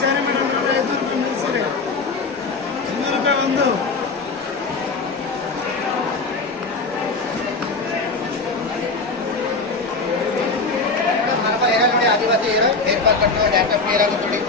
ಸೇರಿ ಮೇಡಮ್, 500 ರೂಪಾಯಿ ಮೀಸರಿ, 200 ರೂಪಾಯಿ ಒಂದು. ಆದಿವಾಸಿ ಹೇರ್ಫಾಲ್ ಕಟ್ಟು ಡಾಟಾ ಕ್ಲಿಯರ್ ಆಗುತ್ತೆ ನೋಡಿ.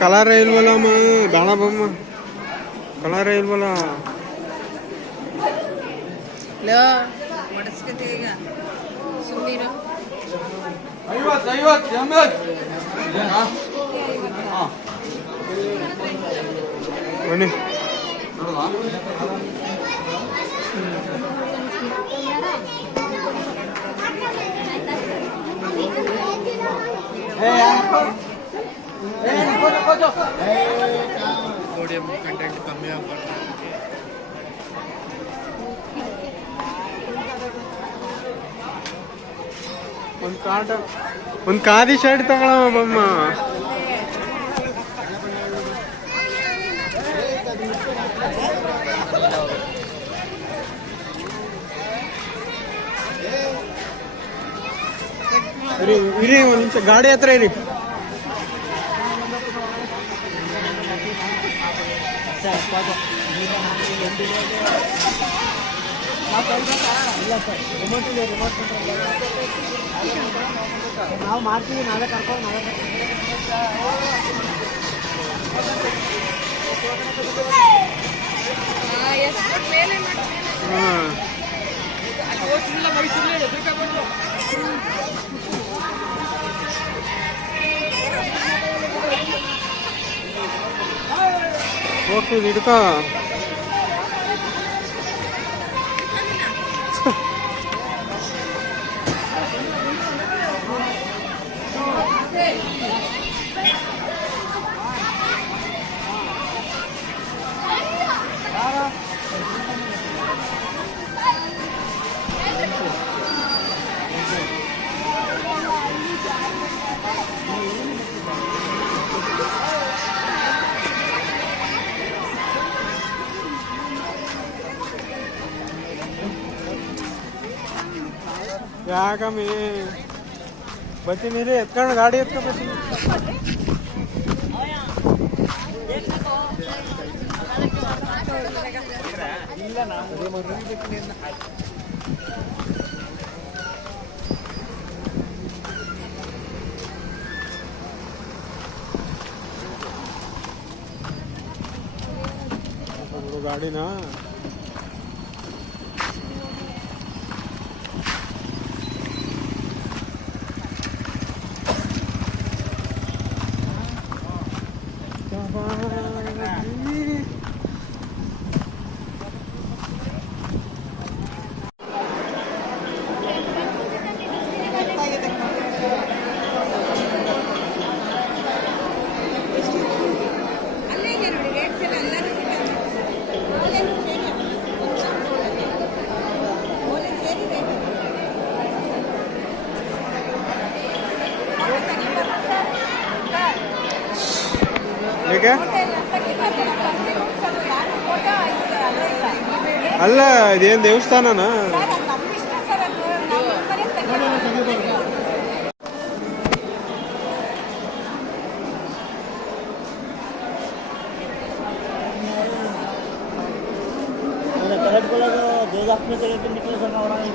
ಕಲರ್ ಇಲ್ವಲ್ಲ ಅಮ್ಮ, ಬಾಣ ಬಮ್ಮ ಕಲರ್ ಇಲ್ವಲ್ಲ. ಬನ್ನಿ ಕಂಟೆಂಟ್ ಕಮ್ಮಿ ಆಗ್ಬಾರ್ದು. ಒಂದು ಖಾದಿ ಶರ್ಟ್ ತಗೊಳಮ್ಮ ಬಮ್ಮ. ಇರಿ ಒಂದು ನಿಮಿಷ, ಗಾಡಿ ಹತ್ರ ಇರಿ. ನಾವು ಮಾಡ್ತೀವಿ, ನಾವೇ ಕರ್ಕೊಂಡು ನಾವೇ ಹೋಗ್ತೀವಿ ಹಿಡ್ಕೋ. ಯಾಕಮ್ಮಿ ಬರ್ತೀನಿ ರೀ, ಎತ್ಕೊಂಡು ಗಾಡಿ ಎತ್ಕೊಂಡು ಬರ್ತೀನಿ. ಗಾಡಿನ ಅಲ್ಲ, ಇದೇನು ದೇವಸ್ಥಾನನ? करेक्ट बोला तो 2 लाख में से निकल सका हो रहा है।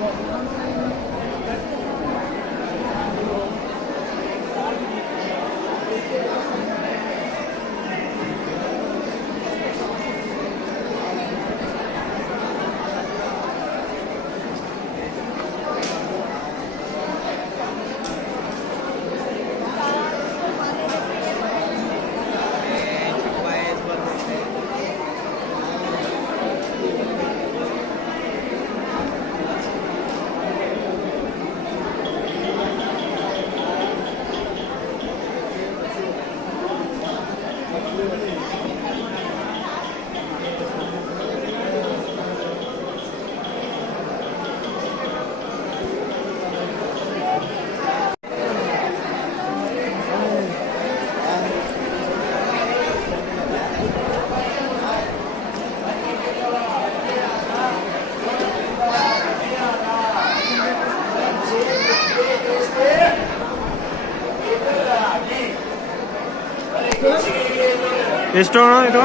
ಎಷ್ಟು ಅಣ್ಣ ಇದು?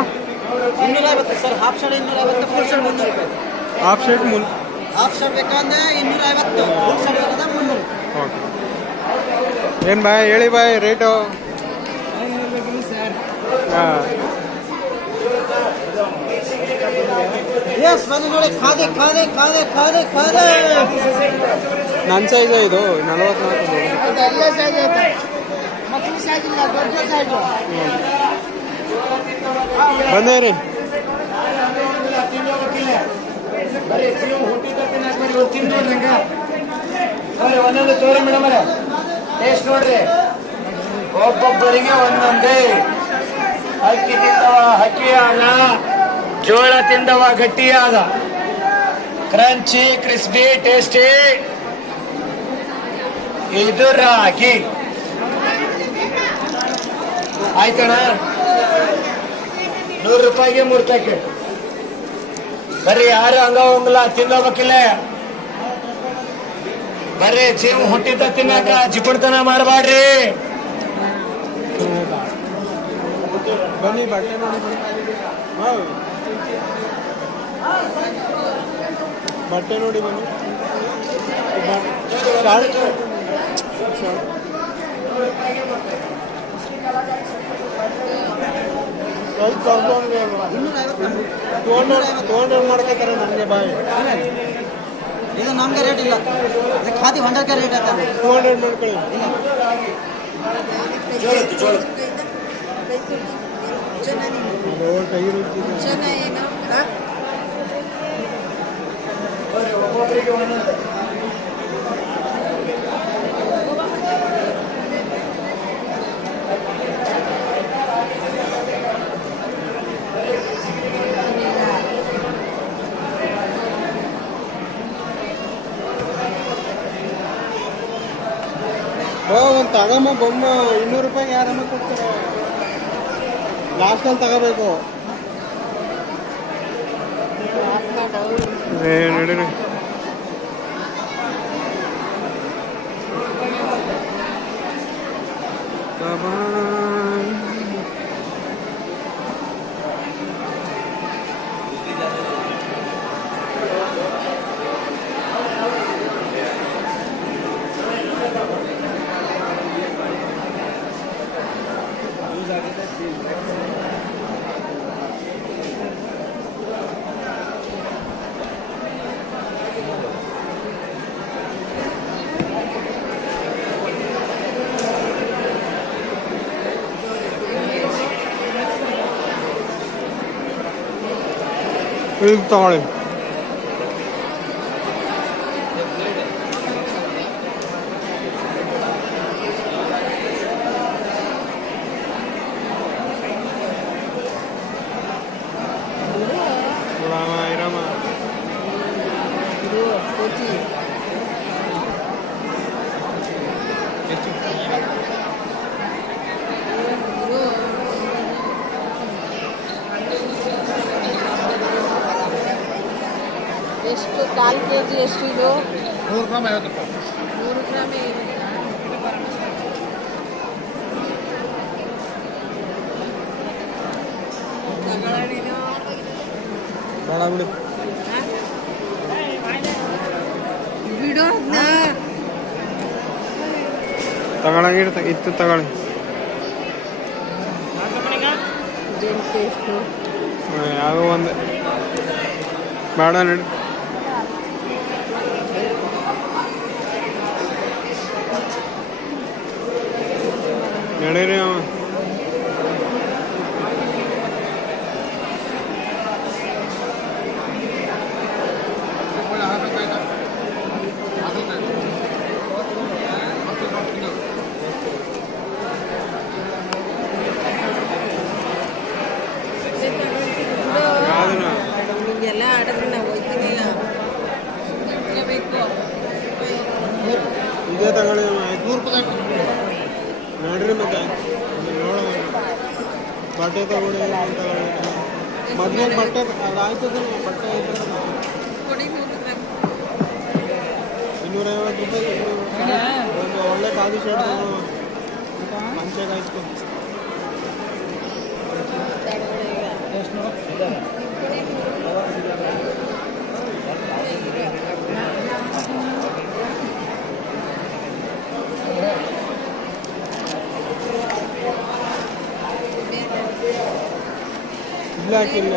250 sir. Half shirt 250, full shirt 300 ರೂಪಾಯಿ. ಹಾಫ್ ಶರ್ಟ್ ಹಾಫ್ ಶರ್ಟ್ ಬೇಕಂದ್ರೆ 250, ಫುಲ್ ಶರ್ಟ್ ಬೇಕಾದ್ರೆ 300. ಓಕೆ. ಏನು ಬಾಯ್ ಹೇಳಿ ಬಾಯ್ ರೇಟು? ಹಾಂ ಎಸ್ ಬನ್ನಿ ನೋಡಿ. ಖಾದೆ ಖಾದೆ ಖಾದೆ ಖಾದೆ ಖಾದೆ. ನನ್ನ ಸೈಜ್ ಇದು 44. ಎಲ್ಲ ಸೈಜ್ ಐತೆ, ಮಕ್ಕಳ ಸೈಜ್ ಇಲ್ಲ, ದೊಡ್ಡ ಸೈಜು. ಬಂದೇ ರೀ. ಒಂದೊಂದು ತೋರಿ ಮೇಡಮ್ ಟೇಸ್ಟ್ ನೋಡ್ರಿ. ಒಬ್ಬೊಬ್ಬರಿಗೆ ಒಂದೊಂದೇ. ಅಕ್ಕಿ ತಿಂದವ ಹಕ್ಕಿಯಾದ, ಜೋಳ ತಿಂದವ ಗಟ್ಟಿಯಾದ. ಕ್ರಂಚಿ ಕ್ರಿಸ್ಪಿ ಟೇಸ್ಟಿ ಇದು ರಾಗಿ. ಆಯ್ತಣ್ಣ, 100 ರೂಪಾಯಿಗೆ 3 ಪ್ಯಾಕೆಟ್. ಬರ್ರಿ, ಯಾರು ಹಂಗಲ್ಲ ತಿನ್ನೋಬೇಕಿಲ್ಲ. ಬರ್ರಿ, ಜೀವ ಹುಟ್ಟಿದ್ದ ತಿನ್ನಾಕ ಜಿಪುಣತನ ಮಾಡಬಾಡ್ರಿ. ಬನ್ನಿ ಬಟ್ಟೆ ನೋಡಿ. ಹಾಂ ಬಟ್ಟೆ ನೋಡಿ ಬನ್ನಿ. ಸ್ವಲ್ಪ ತೊಗೊಂಡು ಮಾಡ್ಕೋತಾರೆ ನನಗೆ ಬಾಯ್. ಇದು ನಮ್ಗೆ ರೇಟ್ ಇಲ್ಲ, ಖಾದಿ 100ಕ್ಕೆ ರೇಟ್ ಆಗ್ತದೆ. 200 ಮಾಡ್ಕೊಳ್ಳಿ. ಕೈ ರುಚಿ ಒಬ್ಬೊಬ್ಬರಿಗೆ ಒಂದೊಂದು. ಒಂದು ತಗಮ್ಮ ಬೊಮ್ಮ 200 ರೂಪಾಯಿಗೆ ಯಾರಮ್ಮ ಕೊಡ್ತಾರೆ? ಲಾಸ್ಟಲ್ಲಿ ತಗೋಬೇಕು. ನಡೀರಿ. ಇದು ತಗೊಳ್ಳಿ. ಇರಮ್ಮ ಎಷ್ಟು? 4 kg ಎಷ್ಟು ಇದು? 100 ಗ್ರಾಮ್ 50 ರೂಪಾಯಿ. 100 ಗ್ರಾಮ್ ಬೇಡ ಬಿಡಿ. ಬಿಡು ಅದನ್ನ. ತಗೊಳಂಗಿರ್ತ ಇತ್ತು ತಗೊಳ್ಳಿ. ಯಾವುದೋ ಒಂದು ಬೇಡ ನಡಿ. ನಡೀರಿ ಅವ. ನಿಮಗೆಲ್ಲ ಆಡಿದ್ರೆ ನಾವು ಹೋಗ್ತೀನಿಲ್ಲ. ಬೇಕು ಇದೇ ತಗೊಳ್ಳಿ. 100 ರೂಪಾಯಿ ನಡ್ರಿ. ಮತ್ತೆ ನೋಡೋಣ, ಬಟ್ಟೆ ತಗೊಳ್ಳಿ. ಮೊದಲೇ ಬಟ್ಟೆ ಅದಾಯ್ತದ. ಬಟ್ಟೆ ಕೊಡಿ 100 ಗ್ರಾಮ್. 250 ರೂಪಾಯಿ. ಒಂದು ಒಳ್ಳೆ ಖಾದಿ ಶರ್ಟ್ ಮಂಚೆಗಾಯ್ತು. ಇಲ್ಲ ಹಾಕಿಲ್ಲ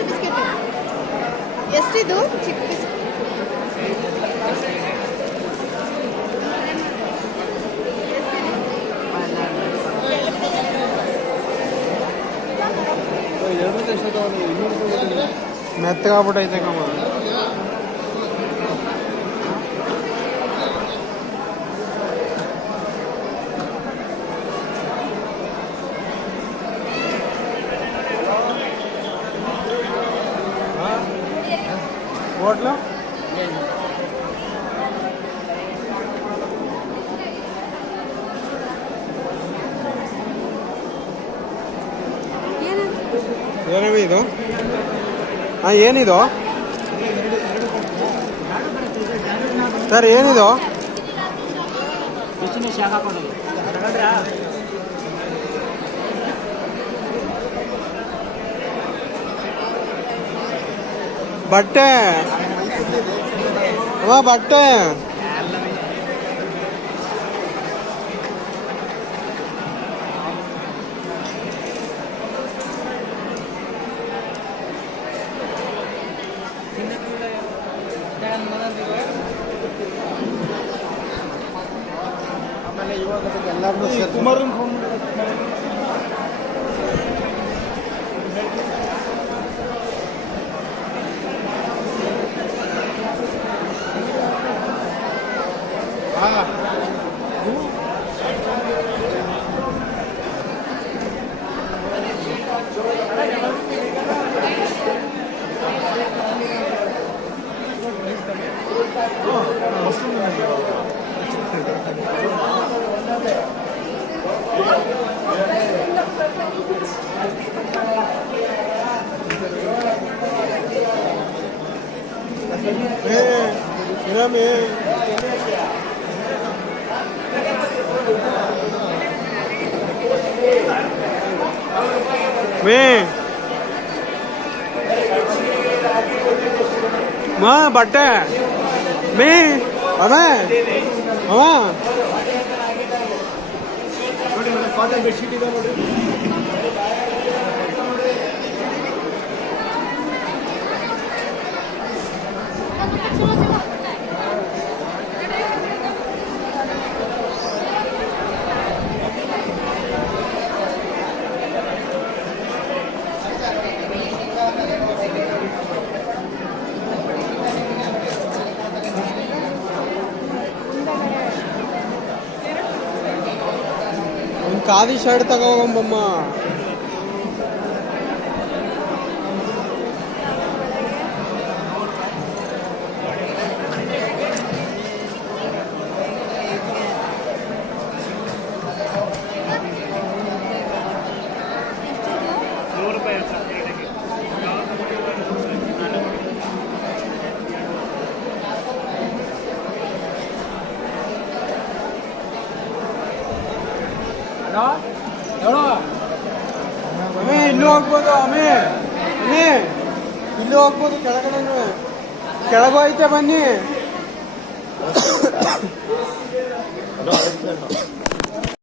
ಬಿಸ್ಕೆಟ್ ಎಷ್ಟಿದು ಚಿಕ್ಕ ಬಿಸ್ಕೆಟ್ ಮೆತ್ತಗಾಗ್ಬಿಟ್ಟೈತೆ ಕಮ್ಮ ಹೋಟ್ಲು ಏನವಿ ಇದು ಹಾಂ ಏನಿದು ಸರ್ ಏನಿದು ಶಾಖ ಹಾಕೋದು ಬಟ್ಟೆ ಬಟ್ಟೆ ಆಮೇಲೆ ಇವಾಗ ಎಲ್ಲರನ್ನೂ ಕುಮಾರನ್ ಫೋನ್ ಇರಾಮಿ ಬಟ್ಟೆ ಮೇ ಅವ ನೋಡಿ ಕಾಟನ್ ಬೆಡ್ಶೀಟ್ ಇದೆ ನೋಡಿ. ಒಂದು ಖಾದಿ ಶರ್ಟ್ ತಗೋಬಮ್ಮ ಇಲ್ಲೂ ಹೋಗ್ಬೋದು ಇಲ್ಲೂ ಹೋಗ್ಬೋದು ಕೆಳಗಡೆ ಕೆಳಗೋಯ್ತೆ ಬನ್ನಿ